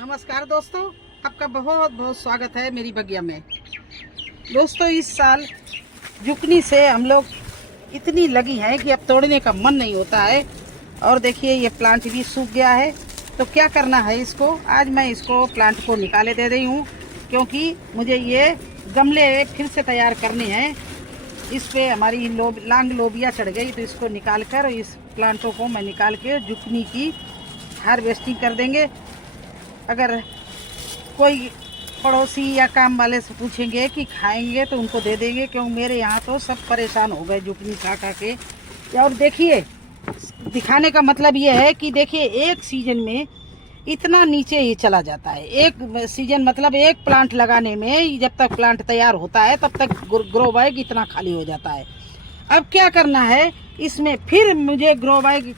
नमस्कार दोस्तों, आपका बहुत बहुत स्वागत है मेरी बगिया में। दोस्तों, इस साल जुकनी से हम लोग इतनी लगी हैं कि अब तोड़ने का मन नहीं होता है। और देखिए ये प्लांट भी सूख गया है, तो क्या करना है इसको। आज मैं इसको प्लांट को निकाले दे रही हूँ, क्योंकि मुझे ये गमले फिर से तैयार करने हैं। इस पे हमारी लांग लोबिया चढ़ गई, तो इसको निकाल कर इस प्लांटों को मैं निकाल के जुकनी की हार्वेस्टिंग कर देंगे। अगर कोई पड़ोसी या काम वाले से पूछेंगे कि खाएंगे तो उनको दे देंगे, क्योंकि मेरे यहाँ तो सब परेशान हो गए जुकनी खा खा के। और देखिए, दिखाने का मतलब ये है कि देखिए एक सीजन में इतना नीचे ही चला जाता है। एक सीजन मतलब एक प्लांट लगाने में जब तक प्लांट तैयार होता है तब तक ग्रो बैग इतना खाली हो जाता है। अब क्या करना है, इसमें फिर मुझे ग्रो बैग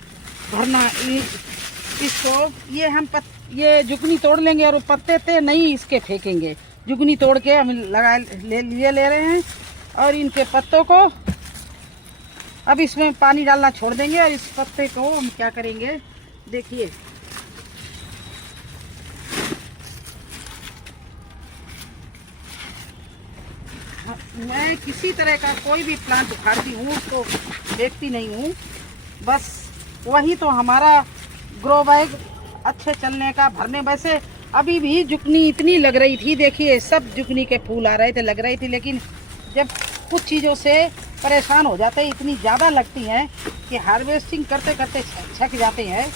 भरना। इसको ये जुगनी तोड़ लेंगे और पत्ते ते नहीं इसके फेंकेंगे। जुगनी तोड़ के हम ले रहे हैं और इनके पत्तों को अब इसमें पानी डालना छोड़ देंगे। और इस पत्ते को हम क्या करेंगे, देखिए मैं किसी तरह का कोई भी प्लांट उखाड़ती हूँ तो फेंकती नहीं हूँ, बस वही तो हमारा ग्रो बैग अच्छे चलने का भरने। वैसे अभी भी जुकनी इतनी लग रही थी, देखिए सब जुकनी के फूल आ रहे थे, लग रही थी। लेकिन जब कुछ चीज़ों से परेशान हो जाते हैं, इतनी ज़्यादा लगती हैं कि हार्वेस्टिंग करते करते छक जाते हैं।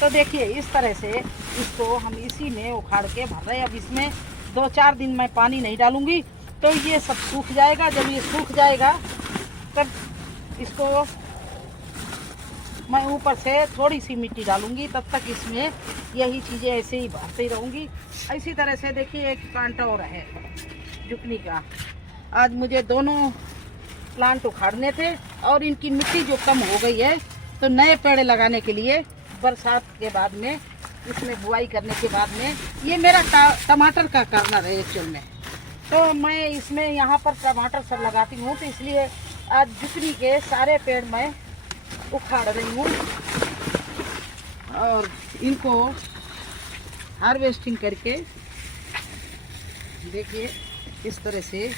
तो देखिए इस तरह से इसको हम इसी में उखाड़ के भर रहे हैं। अब इसमें 2-4 दिन मैं पानी नहीं डालूँगी तो ये सब सूख जाएगा। जब ये सूख जाएगा तब इसको मैं ऊपर से थोड़ी सी मिट्टी डालूंगी, तब तक इसमें यही चीज़ें ऐसे ही भरती रहूँगी। इसी तरह से देखिए एक प्लांट और है जुकनी का। आज मुझे दोनों प्लांट उखाड़ने थे और इनकी मिट्टी जो कम हो गई है, तो नए पेड़ लगाने के लिए बरसात के बाद में इसमें बुआई करने के बाद में ये मेरा टमाटर का कार्नर है एक्चुअल में। तो मैं इसमें यहाँ पर टमाटर सब लगाती हूँ, तो इसलिए आज जुकनी के सारे पेड़ मैं उखाड़ रही हूँ और इनको हार्वेस्टिंग करके देखिए इस तरह से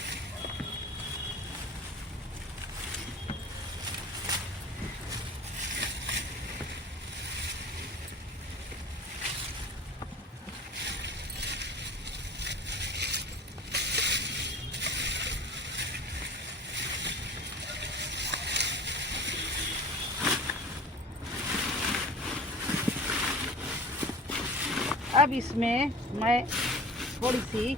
अब इसमें मैं थोड़ी सी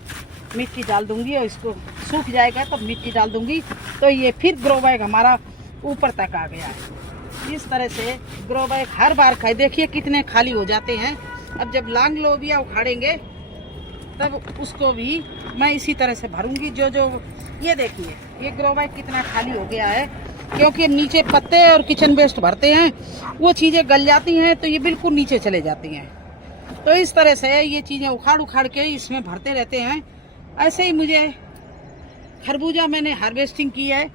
मिट्टी डाल दूंगी और इसको सूख जाएगा तो मिट्टी डाल दूंगी, तो ये फिर ग्रो बैग हमारा ऊपर तक आ गया है। इस तरह से ग्रो बैग हर बार खाए, देखिए कितने खाली हो जाते हैं। अब जब लांग लोबिया उखाड़ेंगे तब उसको भी मैं इसी तरह से भरूंगी। जो ये देखिए ये ग्रो बैग कितना खाली हो गया है, क्योंकि नीचे पत्ते और किचन वेस्ट भरते हैं, वो चीज़ें गल जाती हैं तो ये बिल्कुल नीचे चले जाती हैं। तो इस तरह से ये चीज़ें उखाड़ के इसमें भरते रहते हैं। ऐसे ही मुझे खरबूजा मैंने हार्वेस्टिंग की है,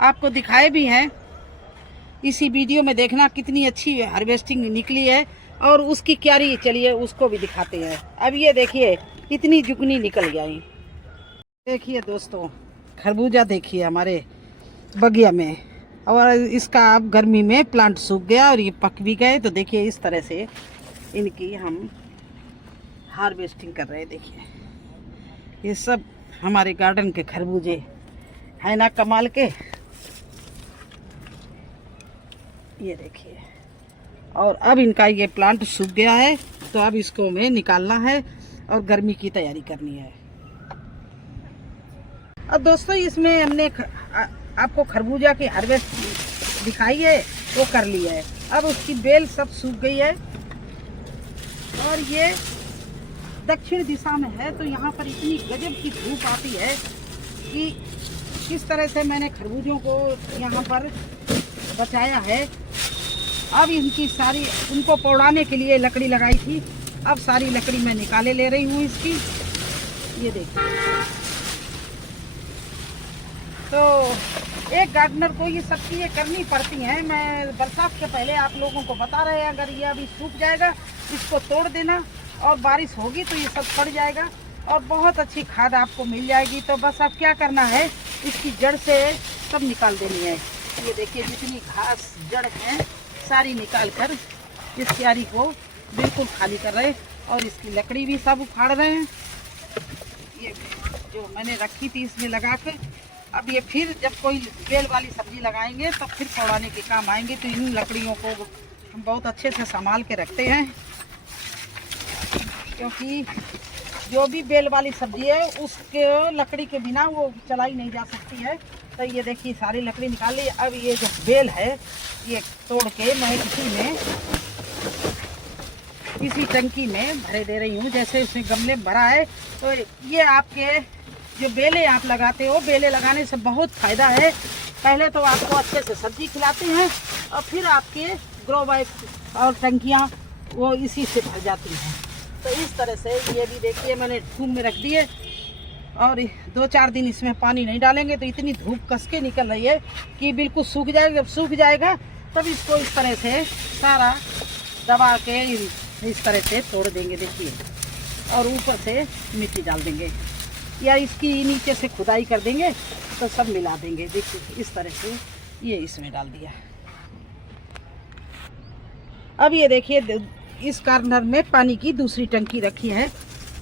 आपको दिखाए भी हैं। इसी वीडियो में देखना कितनी अच्छी हार्वेस्टिंग निकली है और उसकी क्यारी चलिए उसको भी दिखाते हैं। अब ये देखिए इतनी जुगनी निकल गई। देखिए दोस्तों, खरबूजा देखिए हमारे बगिया में, और इसका अब गर्मी में प्लांट सूख गया और ये पक भी गए। तो देखिए इस तरह से इनकी हम हार्वेस्टिंग कर रहे हैं। देखिए ये सब हमारे गार्डन के खरबूजे है ना, कमाल के। ये देखिए, और अब इनका ये प्लांट सूख गया है, तो अब इसको हमें निकालना है और गर्मी की तैयारी करनी है। अब दोस्तों इसमें हमने आपको खरबूजा की हार्वेस्ट दिखाई है, वो कर ली है। अब उसकी बेल सब सूख गई है और ये दक्षिण दिशा में है, तो यहाँ पर इतनी गजब की धूप आती है कि किस तरह से मैंने खरबूजों को यहाँ पर बचाया है। अब इनकी सारी, उनको पौड़ाने के लिए लकड़ी लगाई थी, अब सारी लकड़ी मैं निकाले ले रही हूँ इसकी। ये देखिए, तो एक गार्डनर को ये सब चीज़ें करनी पड़ती हैं। मैं बरसात के पहले आप लोगों को बता रहे हैं, अगर ये अभी सूख जाएगा इसको तोड़ देना और बारिश होगी तो ये सब पड़ जाएगा और बहुत अच्छी खाद आपको मिल जाएगी। तो बस अब क्या करना है, इसकी जड़ से सब निकाल देनी है। ये देखिए जितनी घास जड़ है सारी निकाल कर इस क्यारी को बिल्कुल खाली कर रहे हैं और इसकी लकड़ी भी सब उखाड़ रहे हैं। ये जो मैंने रखी थी इसमें लगा कर, अब ये फिर जब कोई बेल वाली सब्जी लगाएंगे तब फिर तोड़ाने के काम आएंगे। तो इन लकड़ियों को हम बहुत अच्छे से संभाल के रखते हैं, क्योंकि जो भी बेल वाली सब्जी है उसके लकड़ी के बिना वो चलाई नहीं जा सकती है। तो ये देखिए सारी लकड़ी निकाल ली। अब ये जो बेल है ये तोड़ के मैं इसी टंकी में भरे दे रही हूँ। जैसे इसमें गमले में भरा है तो ये आपके जो बेलें आप लगाते हो, बेलें लगाने से बहुत फ़ायदा है। पहले तो आपको अच्छे से सब्जी खिलाते हैं और फिर आपके ग्रो बैग और टंकियाँ वो इसी से भर जाती हैं। तो इस तरह से ये भी देखिए मैंने धूप में रख दिए और 2-4 दिन इसमें पानी नहीं डालेंगे तो इतनी धूप कस के निकल रही है कि बिल्कुल सूख जाएगा। जब सूख जाएगा तब इसको इस तरह से सारा दबा के इस तरह से तोड़ देंगे देखिए, और ऊपर से मिट्टी डाल देंगे या इसकी नीचे से खुदाई कर देंगे तो सब मिला देंगे। देखिए इस तरह से ये इसमें डाल दिया। अब ये देखिए इस कार्नर में पानी की दूसरी टंकी रखी है।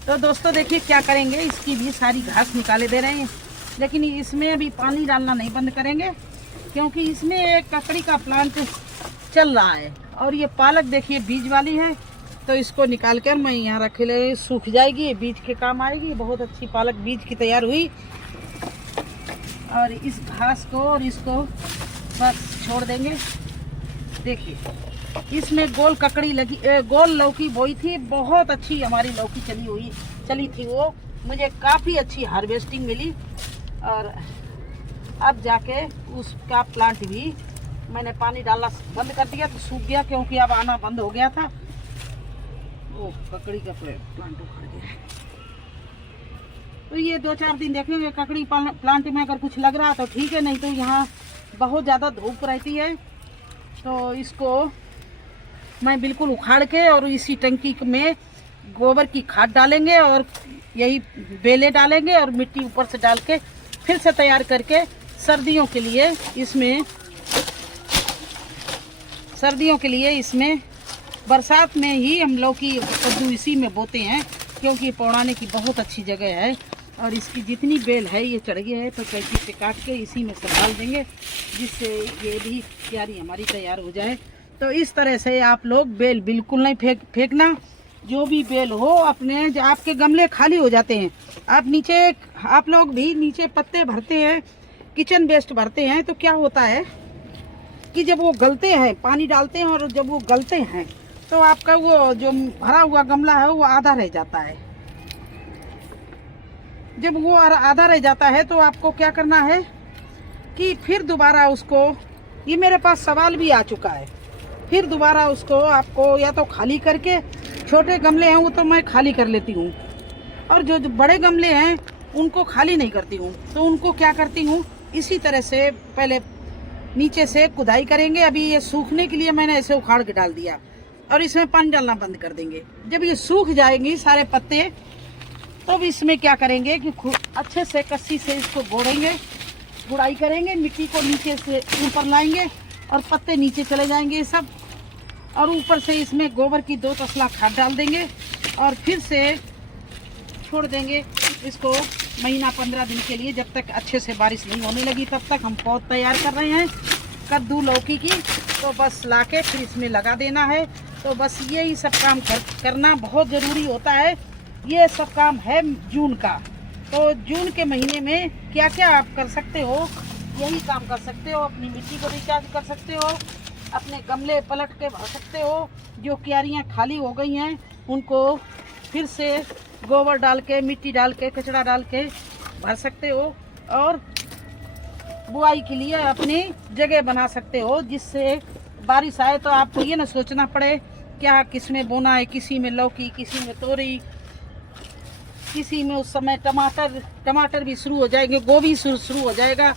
तो दोस्तों देखिए क्या करेंगे, इसकी भी सारी घास निकाले दे रहे हैं, लेकिन इसमें अभी पानी डालना नहीं बंद करेंगे क्योंकि इसमें एक ककड़ी का प्लांट चल रहा है और ये पालक देखिए बीज वाली है। तो इसको निकाल कर मैं यहाँ रख ले, सूख जाएगी, बीज के काम आएगी। बहुत अच्छी पालक बीज की तैयार हुई और इस घास को और इसको बस छोड़ देंगे। देखिए इसमें गोल ककड़ी लगी, गोल लौकी बोई थी, बहुत अच्छी हमारी लौकी चली थी। वो मुझे काफ़ी अच्छी हार्वेस्टिंग मिली और अब जाके उसका प्लांट भी मैंने पानी डालना बंद कर दिया तो सूख गया, क्योंकि अब आना बंद हो गया था। वो ककड़ी का प्लांट उखड़ गया। तो ये 2-4 दिन देखेंगे ककड़ी प्लांट में अगर कुछ लग रहा तो ठीक है, नहीं तो यहाँ बहुत ज़्यादा धूप रहती है। तो इसको मैं बिल्कुल उखाड़ के और इसी टंकी में गोबर की खाद डालेंगे और यही बेलें डालेंगे और मिट्टी ऊपर से डाल के फिर से तैयार करके सर्दियों के लिए इसमें बरसात में ही हम लौकी कद्दू इसी में बोते हैं, क्योंकि पौड़ाने की बहुत अच्छी जगह है। और इसकी जितनी बेल है ये चढ़ गई है तो कैंची से काट के इसी में संभाल देंगे, जिससे ये भी क्यारी हमारी तैयार हो जाए। तो इस तरह से आप लोग बेल बिल्कुल नहीं फेंकना। जो भी बेल हो अपने, जो आपके गमले खाली हो जाते हैं, आप लोग भी नीचे पत्ते भरते हैं, किचन वेस्ट भरते हैं, तो क्या होता है कि जब वो गलते हैं, पानी डालते हैं और जब वो गलते हैं तो आपका वो जो भरा हुआ गमला है वो आधा रह जाता है। जब वो आधा रह जाता है तो आपको क्या करना है कि फिर दोबारा उसको, ये मेरे पास सवाल भी आ चुका है, फिर दोबारा उसको आपको या तो खाली करके, छोटे गमले हैं वो तो मैं खाली कर लेती हूँ और जो बड़े गमले हैं उनको खाली नहीं करती हूँ। तो उनको क्या करती हूँ, इसी तरह से पहले नीचे से खुदाई करेंगे। अभी ये सूखने के लिए मैंने ऐसे उखाड़ के डाल दिया और इसमें पानी डालना बंद कर देंगे। जब ये सूख जाएंगी सारे पत्ते तो अब इसमें क्या करेंगे कि अच्छे से कस्सी से इसको गोड़ेंगे, गुड़ाई करेंगे, मिट्टी को नीचे से ऊपर लाएंगे और पत्ते नीचे चले जाएंगे सब, और ऊपर से इसमें गोबर की 2 तसला खाद डाल देंगे और फिर से छोड़ देंगे इसको महीना 15 दिन के लिए। जब तक अच्छे से बारिश नहीं होने लगी तब तक हम पौध तैयार कर रहे हैं कद्दू लौकी की। तो बस लाके फिर इसमें लगा देना है। तो बस यही सब काम करना बहुत ज़रूरी होता है। ये सब काम है जून का। तो जून के महीने में क्या क्या आप कर सकते हो, यही काम कर सकते हो। अपनी मिट्टी को रिचार्ज कर सकते हो, अपने गमले पलट के भर सकते हो, जो क्यारियाँ खाली हो गई हैं उनको फिर से गोबर डाल के, मिट्टी डाल के, कचड़ा डाल के भर सकते हो और बुआई के लिए अपनी जगह बना सकते हो, जिससे बारिश आए तो आपको ये ना सोचना पड़े क्या किस में बोना है। किसी में लौकी, किसी में तोरी, किसी में उस समय टमाटर भी शुरू हो जाएंगे, गोभी शुरू हो जाएगा।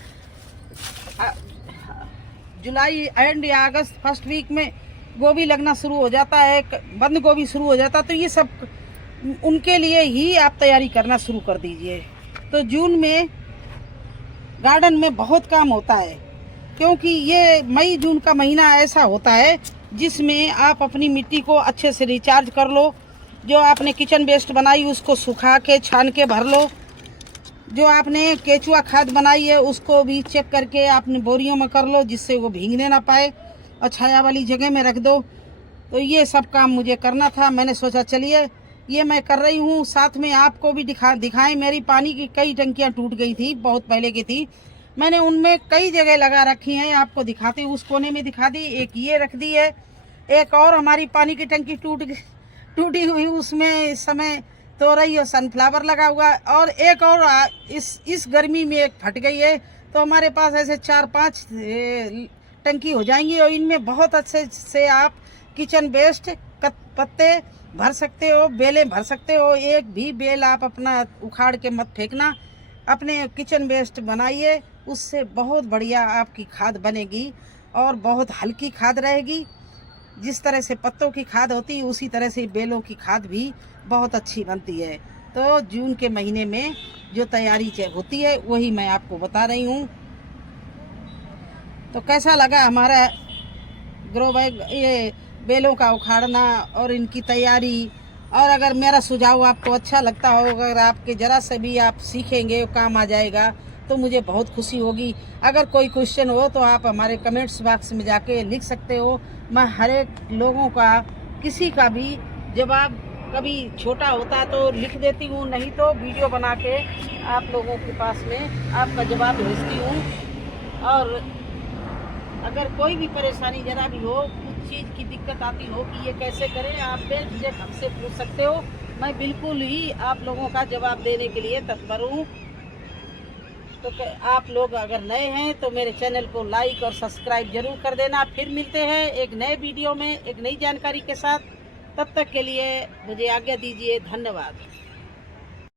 जुलाई एंड या अगस्त फर्स्ट वीक में गोभी लगना शुरू हो जाता है, बंद गोभी शुरू हो जाता है। तो ये सब उनके लिए ही आप तैयारी करना शुरू कर दीजिए। तो जून में गार्डन में बहुत काम होता है, क्योंकि ये मई जून का महीना ऐसा होता है जिसमें आप अपनी मिट्टी को अच्छे से रिचार्ज कर लो। जो आपने किचन वेस्ट बनाई उसको सुखा के छान के भर लो। जो आपने केचुआ खाद बनाई है उसको भी चेक करके आपने बोरियों में कर लो, जिससे वो भीगने ना पाए, और छाया वाली जगह में रख दो। तो ये सब काम मुझे करना था। मैंने सोचा चलिए ये मैं कर रही हूँ, साथ में आपको भी दिखाएं। मेरी पानी की कई टंकियाँ टूट गई थी, बहुत पहले की थी। मैंने उनमें कई जगह लगा रखी हैं, आपको दिखाती हूँ। उस कोने में दिखा दी, एक ये रख दी है। एक और हमारी पानी की टंकी टूटी हुई, उसमें इस समय तोरई और सनफ्लावर लगा हुआ है। और एक और इस गर्मी में एक फट गई है। तो हमारे पास ऐसे 4-5 टंकी हो जाएंगी, और इनमें बहुत अच्छे से आप किचन वेस्ट पत्ते भर सकते हो, बेलें भर सकते हो। एक भी बेल आप अपना उखाड़ के मत फेंकना, अपने किचन वेस्ट बनाइए, उससे बहुत बढ़िया आपकी खाद बनेगी और बहुत हल्की खाद रहेगी। जिस तरह से पत्तों की खाद होती है उसी तरह से बेलों की खाद भी बहुत अच्छी बनती है। तो जून के महीने में जो तैयारी होती है वही मैं आपको बता रही हूँ। तो कैसा लगा हमारा ग्रो बैग, ये बेलों का उखाड़ना और इनकी तैयारी। और अगर मेरा सुझाव आपको अच्छा लगता हो, अगर आपके ज़रा से भी आप सीखेंगे काम आ जाएगा, तो मुझे बहुत खुशी होगी। अगर कोई क्वेश्चन हो तो आप हमारे कमेंट्स बॉक्स में जाके लिख सकते हो। मैं हर एक लोगों का, किसी का भी जवाब, कभी छोटा होता तो लिख देती हूँ, नहीं तो वीडियो बना के आप लोगों के पास में आपका जवाब भेजती हूँ। और अगर कोई भी परेशानी जरा भी हो, कुछ चीज़ की दिक्कत आती हो कि ये कैसे करें, आप बेझिझक हमसे पूछ सकते हो। मैं बिल्कुल ही आप लोगों का जवाब देने के लिए तत्पर हूँ। तो आप लोग अगर नए हैं तो मेरे चैनल को लाइक और सब्सक्राइब जरूर कर देना। फिर मिलते हैं एक नए वीडियो में एक नई जानकारी के साथ। तब तक के लिए मुझे आज्ञा दीजिए। धन्यवाद।